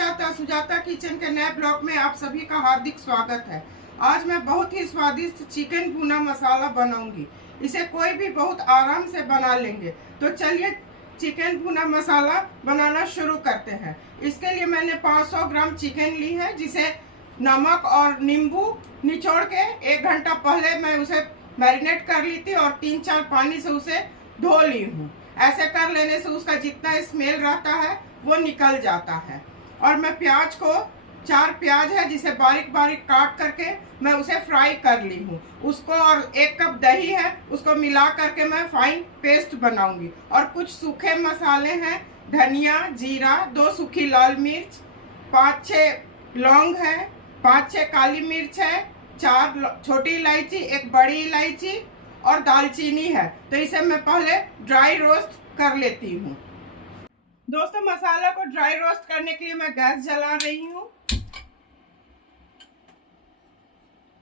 Sujata kitchen के नए blog में आप सभी का हार्दिक स्वागत है। आज मैं बहुत ही स्वादिष्ट चिकन भुना मसाला बनाऊंगी। इसे कोई भी बहुत आराम से बना लेंगे। तो चलिए चिकन भुना मसाला बनाना शुरू करते हैं। इसके लिए मैंने 500 ग्राम चिकन ली है, जिसे नमक और नींबू निचोड़ के 1 घंटा पहले मैं उसे मैरिनेट कर ली थी और 3-4 पानी से उसे धो ली हूँ। ऐसे कर लेने से उसका जितना स्मेल रहता है वो निकल जाता है। और मैं प्याज को 4 प्याज है जिसे बारीक बारीक काट करके मैं उसे फ्राई कर ली हूँ। उसको और 1 कप दही है, उसको मिला करके मैं फाइन पेस्ट बनाऊंगी। और कुछ सूखे मसाले हैं, धनिया, जीरा, 2 सूखी लाल मिर्च, 5-6 लौंग है, 5-6 काली मिर्च है, 4 छोटी इलायची, 1 बड़ी इलायची और दालचीनी है। तो इसे मैं पहले ड्राई रोस्ट कर लेती हूँ। दोस्तों, मसाला को ड्राई रोस्ट करने के लिए मैं गैस जला रही हूँ।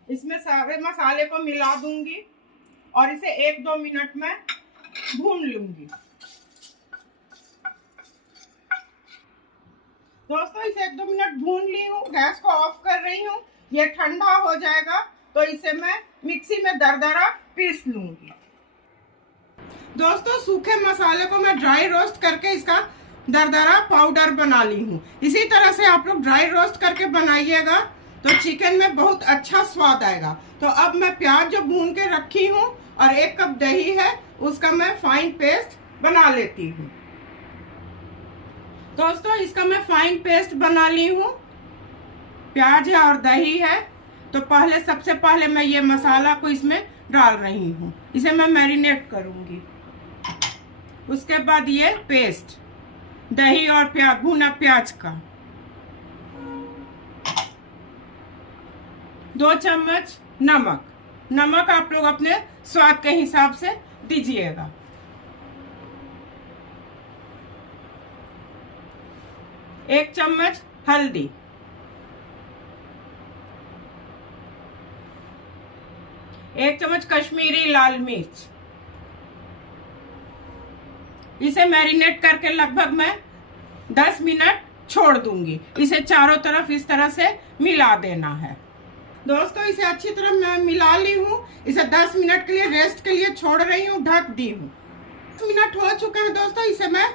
इसमें सारे मसाले को मिला दूंगी और इसे 1-2 मिनट में भून लूंगी। दोस्तों, इसे 1-2 मिनट भून ली हूँ। गैस को ऑफ कर रही हूँ। ये ठंडा हो जाएगा तो इसे मैं मिक्सी में दरदरा पीस लूंगी। दोस्तों, सूखे मसाले को मैं ड्राई रोस्ट करके इसका दरदरा पाउडर बना ली हूँ। इसी तरह से आप लोग ड्राई रोस्ट करके बनाइएगा तो चिकन में बहुत अच्छा स्वाद आएगा। तो अब मैं प्याज जो भून के रखी हूँ और 1 कप दही है, उसका मैं फाइन पेस्ट बना लेती हूँ। दोस्तों, इसका मैं फाइन पेस्ट बना ली हूँ। प्याज है और दही है। तो सबसे पहले मैं ये मसाला को इसमें डाल रही हूँ। इसे मैं मैरिनेट करूँगी। उसके बाद ये पेस्ट, दही और प्याज, भुना प्याज का 2 चम्मच नमक आप लोग अपने स्वाद के हिसाब से दीजिएगा। 1 चम्मच हल्दी, 1 चम्मच कश्मीरी लाल मिर्च। इसे मैरिनेट करके लगभग मैं 10 मिनट छोड़ दूंगी। इसे चारों तरफ इस तरह से मिला देना है। दोस्तों, इसे अच्छी तरह मैं मिला ली हूँ। इसे 10 मिनट के लिए रेस्ट के लिए छोड़ रही हूँ, ढक दी हूँ। 10 मिनट हो चुके हैं दोस्तों। इसे मैं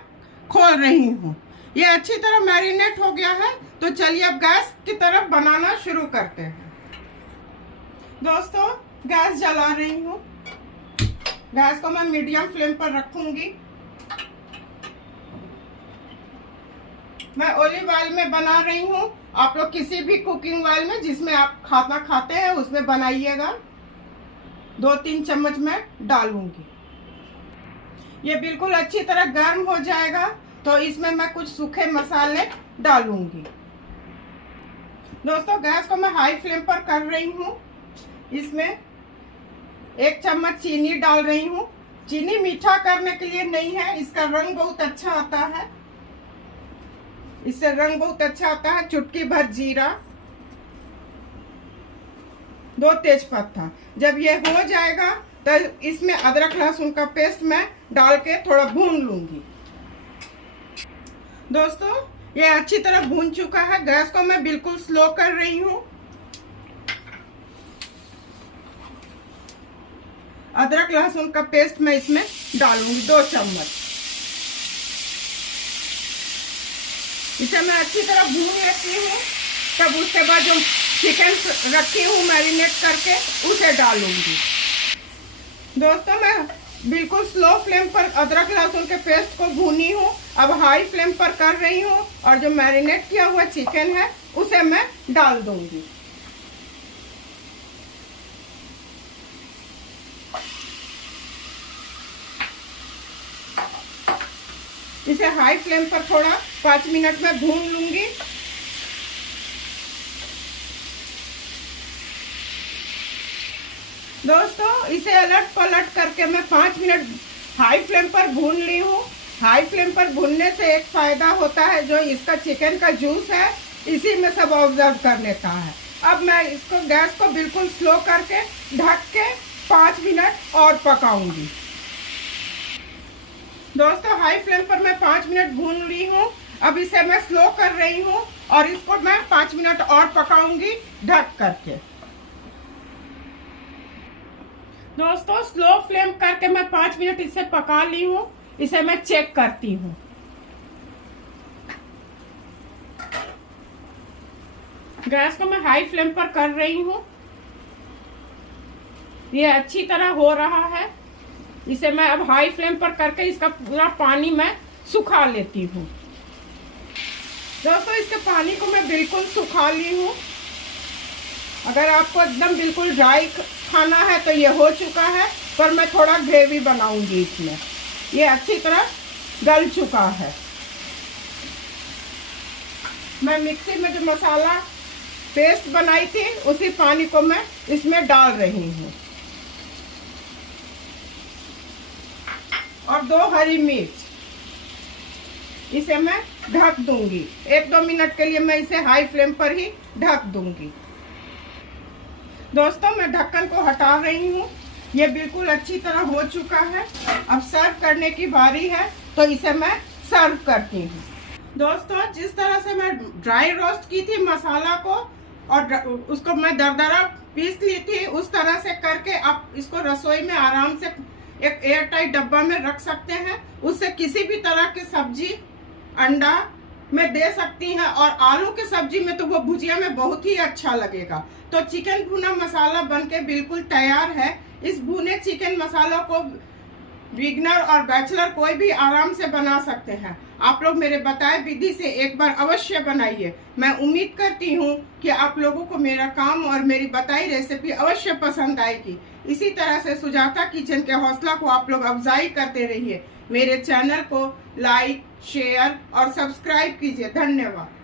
खोल रही हूँ। ये अच्छी तरह मैरिनेट हो गया है। तो चलिए अब गैस की तरफ बनाना शुरू करते हैं। दोस्तों, गैस जला रही हूँ। गैस को मैं मीडियम फ्लेम पर रखूंगी। मैं ऑलिव ऑयल में बना रही हूँ। आप लोग किसी भी कुकिंग ऑयल में जिसमें आप खाना खाते हैं उसमें बनाइएगा। 2-3 चम्मच मैं डालूंगी। ये बिल्कुल अच्छी तरह गर्म हो जाएगा तो इसमें मैं कुछ सूखे मसाले डालूंगी। दोस्तों, गैस को मैं हाई फ्लेम पर कर रही हूँ। इसमें 1 चम्मच चीनी डाल रही हूँ। चीनी मीठा करने के लिए नहीं है, इसका रंग बहुत अच्छा आता है। इससे रंग बहुत अच्छा आता है। चुटकी भर जीरा, 2 तेजपत्ता। जब ये हो जाएगा तो इसमें अदरक लहसुन का पेस्ट मैं डाल के थोड़ा भून लूंगी। दोस्तों, ये अच्छी तरह भून चुका है। गैस को मैं बिल्कुल स्लो कर रही हूँ। अदरक लहसुन का पेस्ट मैं इसमें डालूंगी 2 चम्मच। इसे मैं अच्छी तरह भून लेती हूँ। तब उसके बाद जो चिकन रखी हूँ मैरिनेट करके उसे डालूंगी। दोस्तों, मैं बिल्कुल स्लो फ्लेम पर अदरक लहसुन के पेस्ट को भूनी हूँ। अब हाई फ्लेम पर कर रही हूँ और जो मैरिनेट किया हुआ चिकन है उसे मैं डाल दूंगी। इसे हाई फ्लेम पर थोड़ा 5 मिनट में भून लूंगी। दोस्तों, इसे अलट पलट करके मैं 5 मिनट हाई फ्लेम पर भून ली हूँ। हाई फ्लेम पर भूनने से एक फायदा होता है, जो इसका चिकन का जूस है इसी में सब ऑब्जर्व कर लेता है। अब मैं इसको गैस को बिल्कुल स्लो करके ढक के 5 मिनट और पकाऊंगी। दोस्तों, हाई फ्लेम पर मैं 5 मिनट भून ली हूँ। अब इसे मैं स्लो कर रही हूँ और इसको मैं 5 मिनट और पकाऊंगी ढक करके। दोस्तों स्लो फ्लेम करके मैं 5 मिनट इसे पका ली हूँ। इसे मैं चेक करती हूँ। गैस को मैं हाई फ्लेम पर कर रही हूँ। ये अच्छी तरह हो रहा है। इसे मैं अब हाई फ्लेम पर करके इसका पूरा पानी मैं सुखा लेती हूँ। दोस्तों इसके पानी को मैं बिल्कुल सुखा ली हूँ। अगर आपको एकदम बिल्कुल ड्राई खाना है तो ये हो चुका है, पर मैं थोड़ा ग्रेवी बनाऊंगी इसमें। ये अच्छी तरह गल चुका है। मैं मिक्सी में जो मसाला पेस्ट बनाई थी उसी पानी को मैं इसमें डाल रही हूँ और 2 हरी मिर्च। इसे मैं ढक दूंगी। 1-2 मिनट के लिए मैं इसे हाई फ्लेम पर ही ढक दूंगी। दोस्तों मैं ढक्कन को हटा रही हूँ। ये बिल्कुल अच्छी तरह हो चुका है। अब सर्व करने की बारी है, तो इसे मैं सर्व करती हूँ। दोस्तों जिस तरह से मैं ड्राई रोस्ट की थी मसाला को और उसको मैं दरदरा पीस ली थी, उस तरह से करके आप इसको रसोई में आराम से एक एयर टाइट डब्बा में रख सकते हैं। उससे किसी भी तरह की सब्जी अंडा में दे सकती हैं और आलू की सब्जी में तो वो भुजिया में बहुत ही अच्छा लगेगा। तो चिकन भुना मसाला बनके बिल्कुल तैयार है। इस भुने चिकन मसाला को बिगनर और बैचलर कोई भी आराम से बना सकते हैं। आप लोग मेरे बताए विधि से एक बार अवश्य बनाइए। मैं उम्मीद करती हूँ कि आप लोगों को मेरा काम और मेरी बताई रेसिपी अवश्य पसंद आएगी। इसी तरह से सुजाता किचन के हौसला को आप लोग अफजाई करते रहिए। मेरे चैनल को लाइक, शेयर और सब्सक्राइब कीजिए। धन्यवाद।